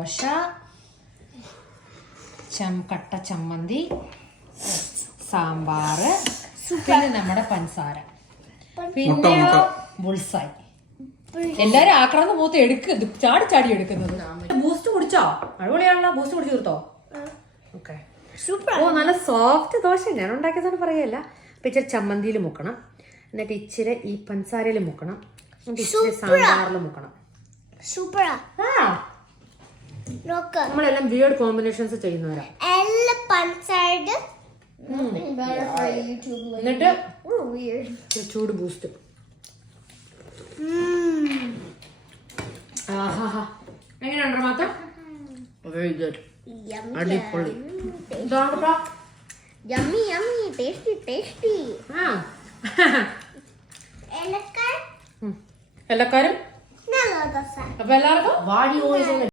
ദോശ, കട്ട ചമ്മന്തി, സാമ്പാർ, പിന്നെ നമ്മുടെ പഞ്ചസാര, പിന്നെ ബുൾസായി. എല്ലാരും ആക്രാന്ത മൂത്ത് എടുക്കുന്നത് ചാടി ചാടി എടുക്കുന്നത്. ബൂസ്റ്റ് കുടിച്ചോ? അടിപൊളിയാണല്ലോ. ബൂസ്റ്റ് കുടിച്ചു തീർത്തോ? ഓക്കെ. ഓ, നല്ല സോഫ്റ്റ് ദോശ. ഞാൻ ഉണ്ടാക്കിയതാണ് പറയല്ല. അപ്പൊ ഇച്ചിരി ചമ്മന്തിയിൽ മുക്കണം, എന്നിട്ട് ഇച്ചിരി ഈ പഞ്ചസാരയിൽ മുക്കണം, എന്നിട്ട് ഇച്ചിരി സാമ്പാറിൽ മുക്കണം. നമ്മളെല്ലാം വിയേർഡ് കോമ്പിനേഷൻസ് ചെയ്യുന്നവരാ. എന്നിട്ട് ചൂട് ബൂസ്റ്റ്. എങ്ങനെയുണ്ടോ മാത്രം? Very good. അടിപൊളി. Yummy, yummy, tasty, tasty. എല്ലാക്കാരും നല്ല ദോശ. അപ്പൊ എല്ലാവർക്കും